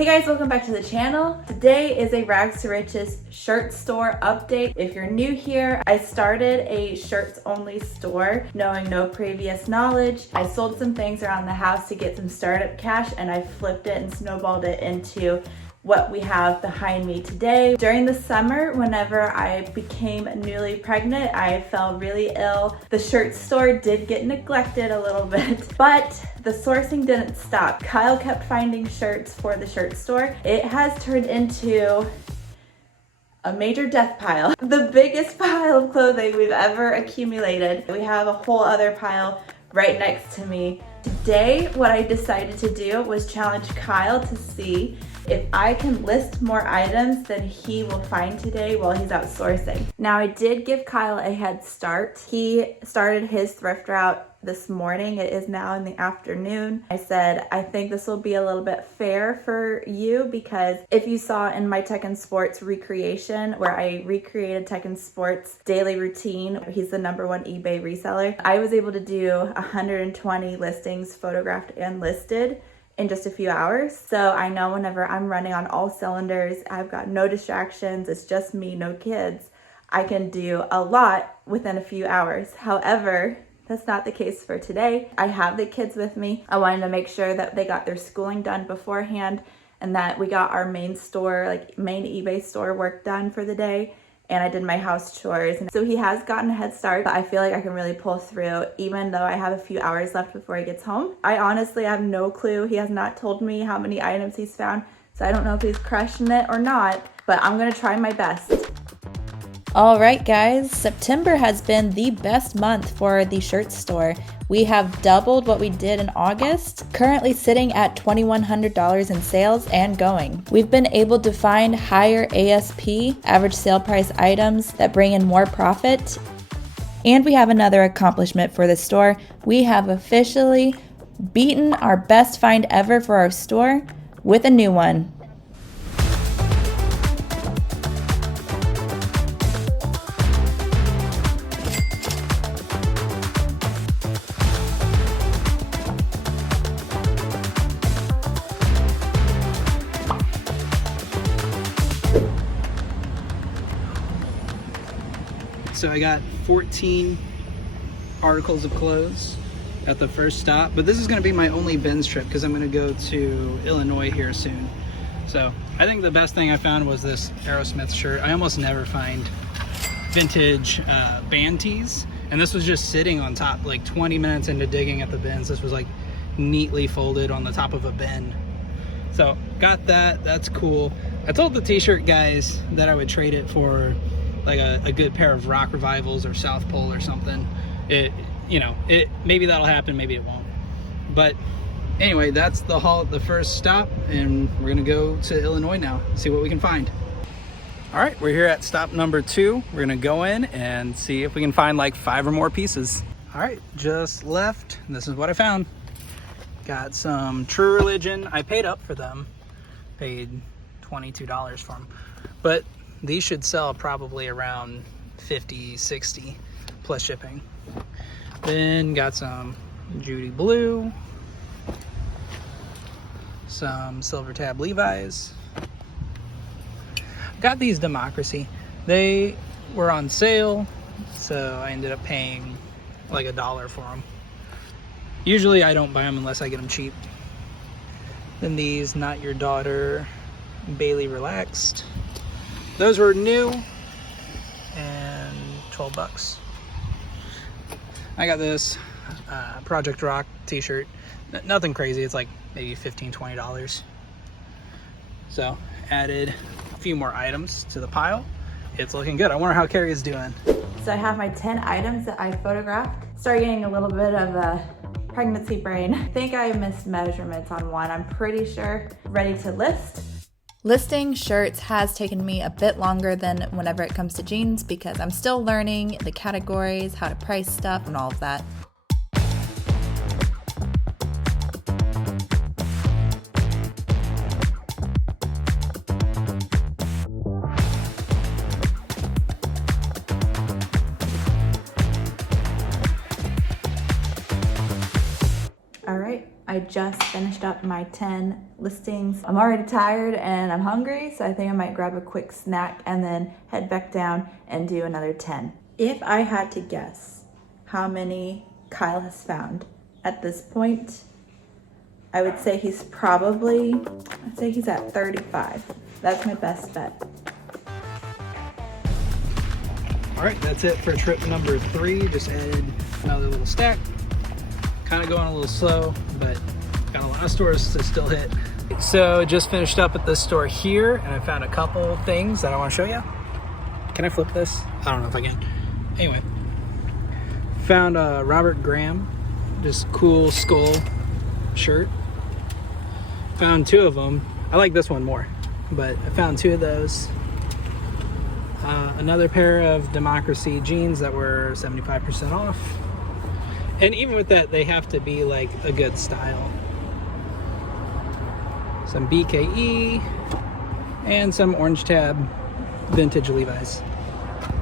Hey guys, welcome back to the channel. Today is a Rags to Riches shirt store update. If you're new here, I started a shirts only store knowing no previous knowledge. I sold some things around the house to get some startup cash and I flipped it and snowballed it into what we have behind me today. During the summer, whenever I became newly pregnant, I fell really ill. The shirt store did get neglected a little bit, but the sourcing didn't stop. Kyle kept finding shirts for the shirt store. It has turned into a major death pile. The biggest pile of clothing we've ever accumulated. We have a whole other pile right next to me. Today, what I decided to do was challenge Kyle to see if I can list more items than he will find today while he's out sourcing. Now, I did give Kyle a head start. He started his thrift route this morning. It is now in the afternoon. I said, I think this will be a little bit fair for you because if you saw in my Tech and Sports recreation where I recreated Tech and Sports daily routine, he's the #1 eBay reseller. I was able to do 120 listings photographed and listed in just a few hours. So I know whenever I'm running on all cylinders, I've got no distractions, it's just me, no kids, I can do a lot within a few hours. However, that's not the case for today. I have the kids with me. I wanted to make sure that they got their schooling done beforehand and that we got our main eBay store work done for the day. And I did my house chores. And so he has gotten a head start, but I feel like I can really pull through even though I have a few hours left before he gets home. I honestly have no clue. He has not told me how many items he's found, so I don't know if he's crushing it or not, but I'm gonna try my best. All right, guys, September has been the best month for the shirt store. We have doubled what we did in August, currently sitting at $2,100 in sales and going. We've been able to find higher ASP, average sale price items that bring in more profit. And we have another accomplishment for the store. We have officially beaten our best find ever for our store with a new one. So I got 14 articles of clothes at the first stop, but this is going to be my only bins trip because I'm going to go to Illinois here soon. So I think the best thing I found was this Aerosmith shirt. I almost never find vintage band tees, and this was just sitting on top, like 20 minutes into digging at the bins. This was like neatly folded on the top of a bin. So got that, that's cool. I told the t-shirt guys that I would trade it for like a good pair of Rock Revivals or South Pole or something. Maybe that'll happen, maybe it won't. But anyway, that's the haul at the first stop, and we're gonna go to Illinois now, see what we can find. All right, we're here at stop number 2. We're gonna go in and see if we can find like 5 or more pieces. All right, just left. This is what I found. Got some True Religion. I paid up for them, paid $22 for them, but these should sell probably around 50, 60 plus shipping. Then got some Judy Blue, some Silver Tab Levi's. Got these Democracy. They were on sale, so I ended up paying like $1 for them. Usually I don't buy them unless I get them cheap. Then these Not Your Daughter Bailey Relaxed. Those were new and 12 bucks. I got this Project Rock t-shirt. Nothing crazy, it's like maybe $15, $20. So added a few more items to the pile. It's looking good. I wonder how Carrie is doing. So I have my 10 items that I photographed. Started getting a little bit of a pregnancy brain. I think I missed measurements on one. I'm pretty sure. Ready to list. Listing shirts has taken me a bit longer than whenever it comes to jeans because I'm still learning the categories, how to price stuff, and all of that. just finished up my 10 listings. I'm already tired and I'm hungry, so I think I might grab a quick snack and then head back down and do another 10. If I had to guess how many Kyle has found at this point, I would say he's at 35. That's my best bet. All right, that's it for trip number 3. Just added another little stack. Kind of going a little slow, but got a lot of stores to still hit. So just finished up at this store here, and I found a couple things that I want to show you. Can I flip this? I don't know if I can. Anyway, found a Robert Graham, just cool skull shirt. Found 2 of them. I like this one more, but I found 2 of those. Another pair of Democracy jeans that were 75% off. And even with that, they have to be like a good style. Some BKE and some orange tab vintage Levi's.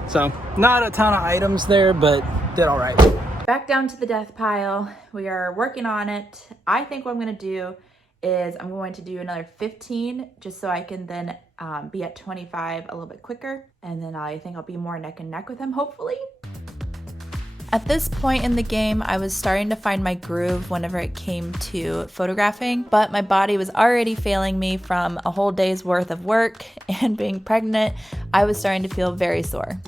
So not a ton of items there, but did all right. Back down to the death pile. We are working on it. I think what I'm gonna do is I'm going to do another 15 just so I can then be at 25 a little bit quicker. And then I think I'll be more neck and neck with him, hopefully. At this point in the game, I was starting to find my groove whenever it came to photographing, but my body was already failing me from a whole day's worth of work, and being pregnant, I was starting to feel very sore.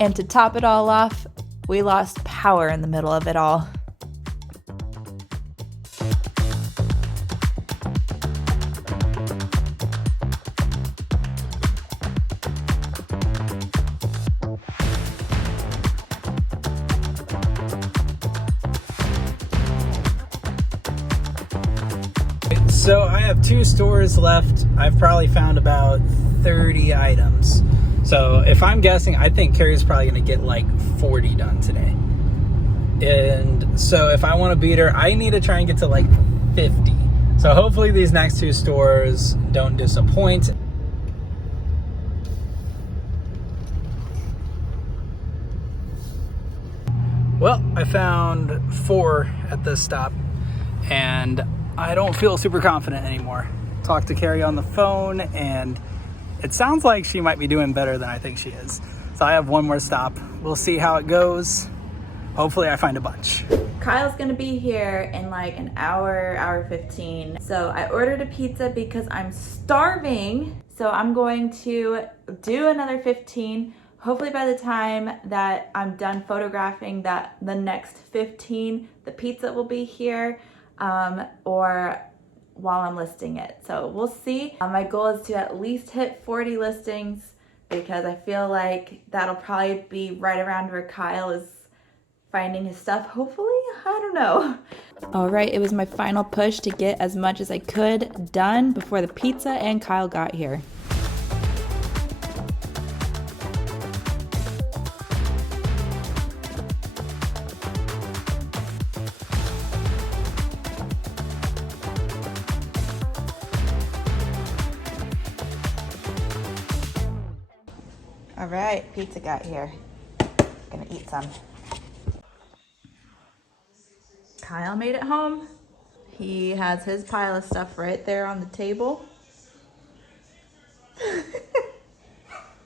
And to top it all off, we lost power in the middle of it all. So I have 2 stores left. I've probably found about 30 items. So if I'm guessing, I think Carrie's probably gonna get like 40 done today. And so if I wanna beat her, I need to try and get to like 50. So hopefully these next 2 stores don't disappoint. Well, I found 4 at this stop, and I don't feel super confident anymore. Talked to Carrie on the phone, and it sounds like she might be doing better than I think she is. So I have 1 more stop. We'll see how it goes. Hopefully I find a bunch. Kyle's gonna be here in like an hour 15. So I ordered a pizza because I'm starving. So I'm going to do another 15. Hopefully by the time that I'm done photographing the next 15, the pizza will be here. Or while I'm listing it. So we'll see. My goal is to at least hit 40 listings because I feel like that'll probably be right around where Kyle is finding his stuff. Hopefully, I don't know. All right, it was my final push to get as much as I could done before the pizza and Kyle got here. All right, pizza got here. Gonna eat some. Kyle made it home. He has his pile of stuff right there on the table. I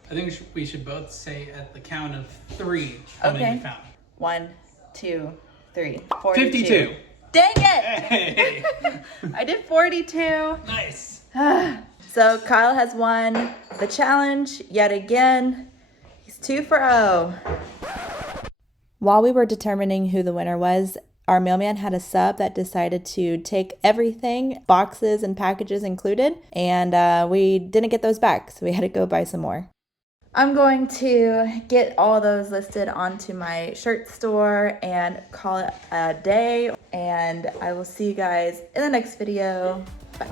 think we should both say at the count of 3 how many we found. 1, 2, 3. 42. 52. Dang it! Hey. I did 42. Nice. So Kyle has won the challenge yet again. He's 2 for 0. While we were determining who the winner was, our mailman had a sub that decided to take everything, boxes and packages included, and we didn't get those back, so we had to go buy some more. I'm going to get all those listed onto my shirt store and call it a day, and I will see you guys in the next video. Bye.